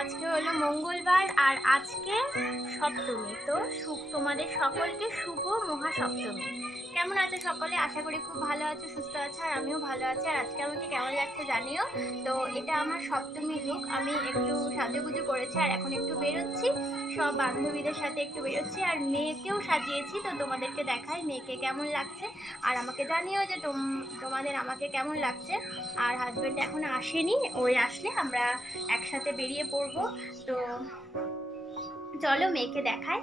আজকে হলো মঙ্গলবার আর আজকে সপ্তমী। তো তোমাদের সকলকে শুভ মহাসপ্তমী। কেমন আছো সকলে? আশা করি খুব ভালো আছো, সুস্থ আছো, আর আমিও ভালো আছি। আর আজকে আমাকে কেমন লাগছে জানিও। তো এটা আমার সপ্তমী লুক। আমি একটু সাজুগুজু করেছি আর এখন একটু বেরোচ্ছি, সব বান্ধবীদের সাথে একটু বেরোচ্ছি, আর মেয়েকেও সাজিয়েছি। তো তোমাদেরকে দেখাই মেয়েকে কেমন লাগছে, আর আমাকে জানিও যে তোমাদের আমাকে কেমন লাগছে। আর হাজবেন্ড এখন আসেনি, ওই আসলে আমরা একসাথে বেরিয়ে পড়বো। তো চলো মেয়েকে দেখাই।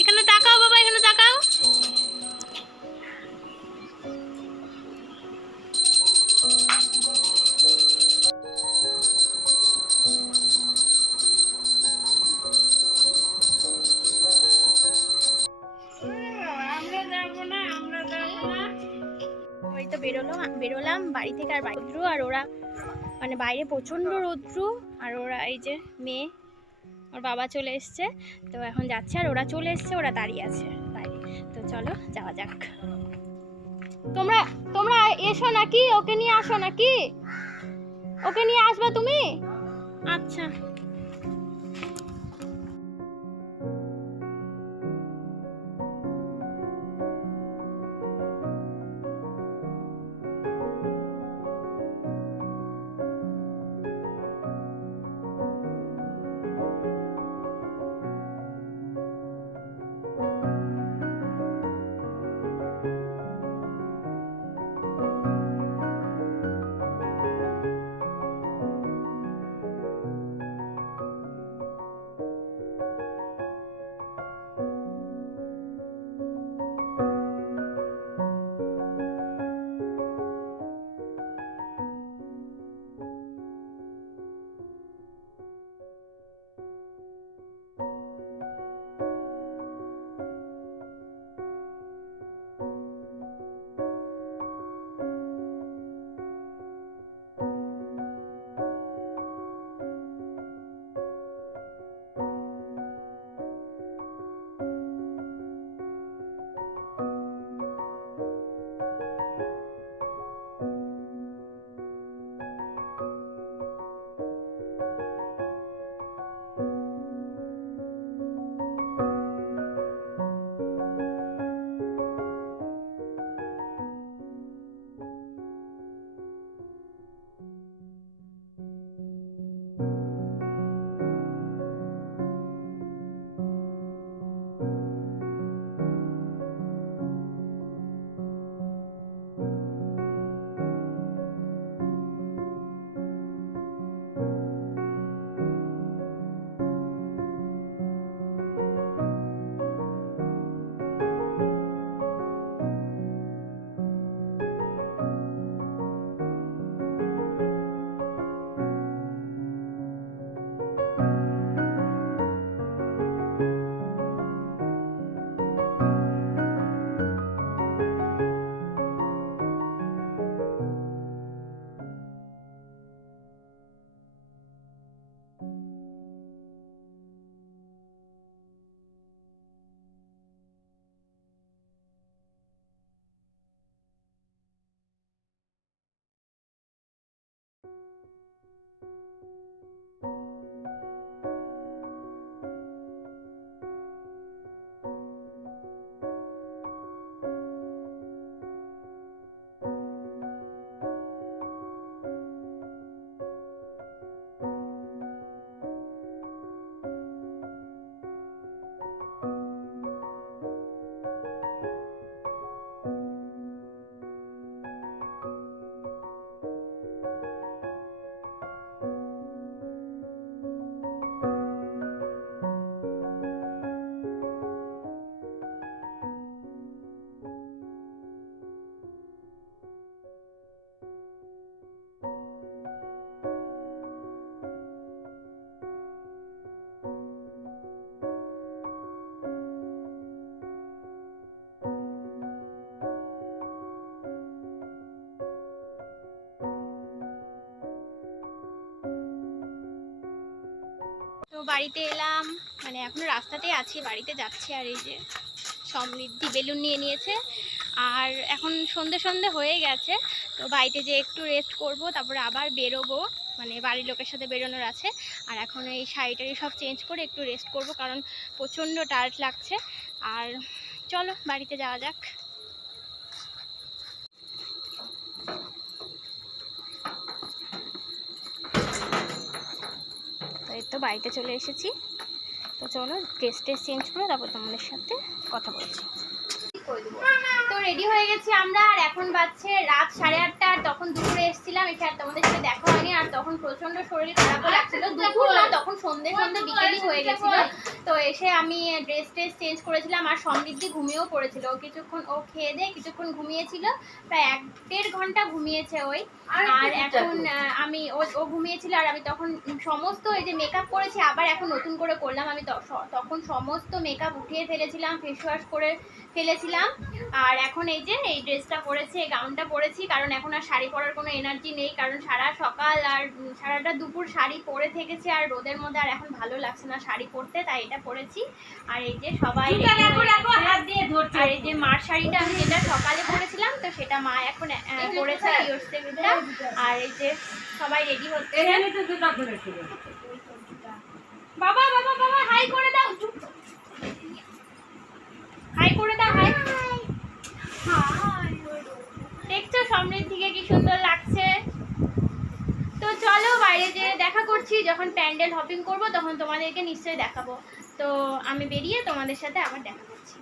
এখানে তাকাও বাবা, এখানে তাকাও। ওই তো বেরোলাম বাড়ি থেকে। আর রৌদ্র, আর ওরা মানে বাইরে প্রচন্ড রৌদ্র। আর ওরা এই যে মেয়ে, ওর বাবা চলে এসছে, তো এখন যাচ্ছে। আর ওরা চলে এসছে, ওরা দাঁড়িয়ে আছে বাইরে। তো চলো যাওয়া যাক। তোমরা তোমরা এসো নাকি? ওকে নিয়ে আসো নাকি? ওকে নিয়ে আসবা তুমি? আচ্ছা। বাড়িতে এলাম, মানে এখনো রাস্তাতেই আছি, বাড়িতে যাচ্ছি। আর এই যে সমৃদ্ধি বেলুন নিয়ে নিয়েছে, আর এখন সন্ধে সন্ধে হয়ে গেছে, তো বাড়িতে যে একটু রেস্ট করব, তারপরে আবার বেরোবো, মানে বাড়ির লোকের সাথে বেরোনোর আছে। আর এখন এই শাড়িটারি সব চেঞ্জ করে একটু রেস্ট করব, কারণ প্রচণ্ড টায়ার্ড লাগছে। আর চলো বাড়িতে যাওয়া যাক। তো এই তো বাড়িতে চলে এসেছি, তো চলো ড্রেস চেঞ্জ করে তারপর তোমাদের সাথে কথা বলছি। তো রেডি হয়ে গেছি আমরা, আর এখন বাজছে রাত 8:30। আর তখন দুপুরে এসেছিলাম, এসে আর তোমাদের সাথে দেখা হয়নি। আর তখন প্রচন্ড শরীর খারাপ লাগছিল, দুপুর না, তখন সন্ধে বিকেলই হয়ে গেছিল। তো এসে আমি ড্রেস চেঞ্জ করেছিলাম, আর সমৃদ্ধি ঘুমিয়েও পড়েছিল। কিছুক্ষণ ও খেয়ে দিয়ে কিছুক্ষণ ঘুমিয়েছিল, প্রায় 1-1.5 ঘন্টা ঘুমিয়েছে ওই। আর এখন আমি ও ঘুমিয়েছিল, আর আমি তখন সমস্ত এই যে মেকআপ করেছি আবার এখন নতুন করে করলাম। আমি তখন সমস্ত মেকআপ উঠিয়ে ফেলেছিলাম, ফেস ওয়াশ করে ফেলেছিলাম। আর এখন এই যে এই ড্রেসটা পরেছি, এই গাউনটা পরেছি, কারণ এখন আর শাড়ি পরার কোনো এনার্জি নেই, কারণ সারা সকাল আর সারাটা দুপুর শাড়ি পরে থেকেছি, আর রোদের মধ্যে আর এখন ভালো লাগছে না শাড়ি পরতে, তাই এটা পরেছি। আর এই যে সবাই আর এই যে মার শাড়িটা আমি যেটা সকালে পরেছিলাম, তো সেটা মা এখন পরেছে পিওরসেলটা। আর এই যে সবাই রেডি হচ্ছে। বাবা বাবা বাবা হাই করে দাও, হাই করে দাও, হাই। দেখছো সমৃদ্ধিকে কি সুন্দর লাগছে। তো চলো বাইরে যে দেখা করছি, যখন প্যান্ডেল হপিং করব তখন তোমাদেরকে নিশ্চয়ই দেখাবো। তো আমি বেরিয়ে তোমাদের সাথে আবার দেখা করছি।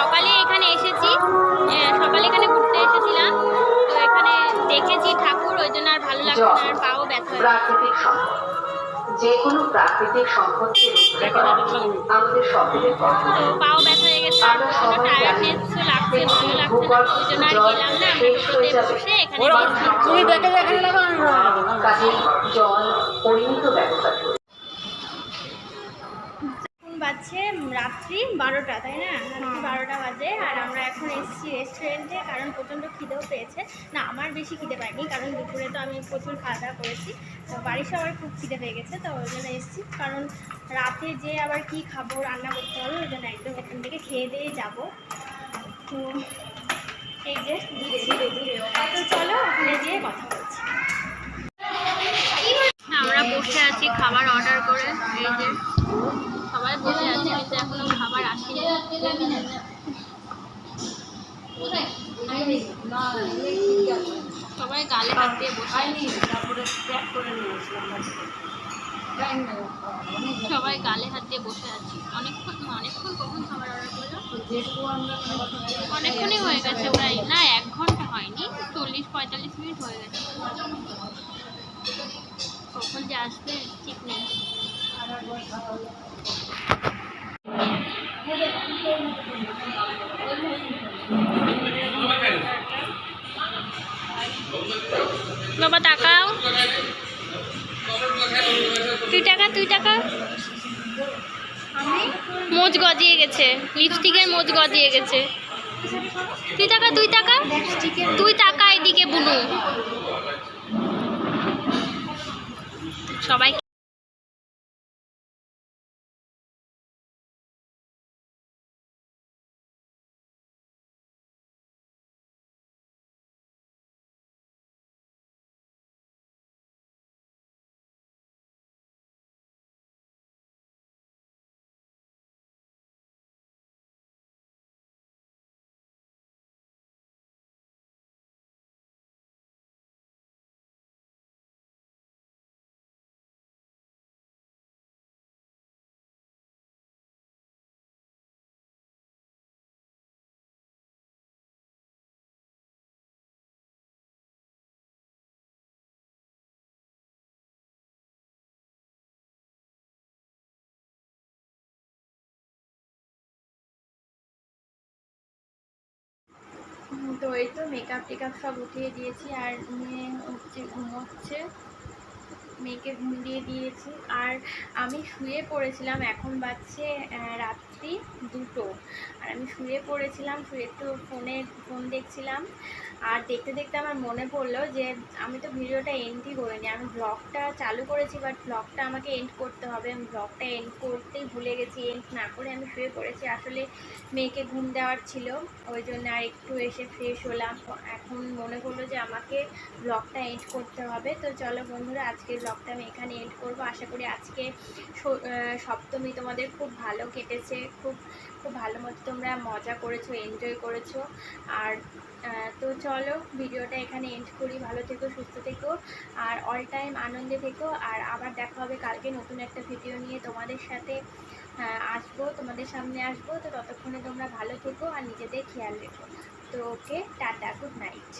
সকালে এখানে এসেছি, সকালে এখানে ঘুরতে এসেছিলাম। দেখি ঠাকুর, ওই জন্য আর ভালো লাগছে না, আর পাও ব্যথা হয়ে গেছে। যে কোনো প্রাকৃতিক সম্পদকে রক্ষা করা আমাদের সকলের কর্তব্য। তো পাও ব্যথা হয়ে গেছে, আর কোনো টায়ার্ডনেসও লাগছে, ভালো লাগছে না, ওই জন্য আর গেলাম না। আমরা টোটোতে বসে এখানে কাজে জল পরিমিত ব্যবহার করি। বাজছে রাত্রি 12টা, তাই না? রাত্রি 12টা বাজে, আর আমরা এখন এসেছি রেস্টুরেন্টে, কারণ প্রচণ্ড খিদেও পেয়েছে। না, আমার বেশি খিদে পাইনি, কারণ দুপুরে তো আমি প্রচুর খাওয়া দাওয়া করেছি, তো বাড়ির সবার খুব খিদে পেয়ে গেছে, তো ওই জন্য এসেছি। কারণ রাতে যে আবার কি খাবো, রান্না করতে হবে, ওই জন্য একদম এখান থেকে খেয়ে দিয়ে যাবো। তো এই যে ধীরে ধীরে ধীরে, তো চলো ওখানে গিয়ে কথা বলছি। আমরা বসে আছি খাবার অর্ডার করে, এই যে সবাই বসে আছে, কিন্তু এখনো খাবার আসেনি। সবাই গালে হাত দিয়ে বসে আছে, সবাই গালে হাত দিয়ে বসে আছি। অনেকক্ষণ কখন খাবার অর্ডার করলো? অনেকক্ষণই হয়ে গেছে, প্রায় না 1 ঘন্টা হয়নি, 40-45 মিনিট হয়ে গেছে। কখন যে আসবে ঠিক নেই। বাবা তাকাও, তুই টাকা। মোজ গজিয়ে গেছে, লিপস্টিকের মোজ গজিয়ে গেছে। তুই টাকা এদিকে বুনু। সবাই তো এই তো মেকআপ টেকআপ সব উঠিয়ে দিয়েছি, আর মেয়ে হচ্ছে ঘুমোচ্ছে, মেয়েকে ঘুম দিয়ে দিয়েছি। আর আমি শুয়ে পড়েছিলাম, এখন বাজছে রাত্রি 2টো, আর আমি শুয়ে পড়েছিলাম, শুয়ে একটু ফোন দেখছিলাম। আর দেখতে দেখতে আমার মনে পড়লো যে আমি তো ভিডিওটা এন্ডই করিনি, আমি ব্লগটা চালু করেছি, বাট ব্লগটা আমাকে এন্ড করতে হবে। আমি ব্লগটা এন্ড করতেই ভুলে গেছি, এন্ড না করে আমি শুয়ে পড়েছি। আসলে মেয়েকে ঘুম দেওয়ার ছিল, ওই জন্য আর একটু এসে ফ্রেশ হলাম। এখন মনে করলো যে আমাকে ব্লগটা এন্ড করতে হবে। তো চলো বন্ধুরা, আজকের ব্লগটা আমি এখানে এন্ড করবো। আশা করি আজকে সপ্তমী তোমাদের খুব ভালো কেটেছে, খুব ভালো মতো তোমরা মজা করেছো, এনজয় করেছো। আর তো চলো ভিডিওটা এখানে এন্ড করি। ভালো থেকো, সুস্থ থেকো, আর অল টাইম আনন্দে থেকো। আর আবার দেখা হবে কালকে নতুন একটা ভিডিও নিয়ে তোমাদের সাথে আসবো, তোমাদের সামনে আসবো। তো ততক্ষণে তোমরা ভালো থেকো আর নিজেদের খেয়াল রেখো। তো ওকে, টাটা, গুড নাইট।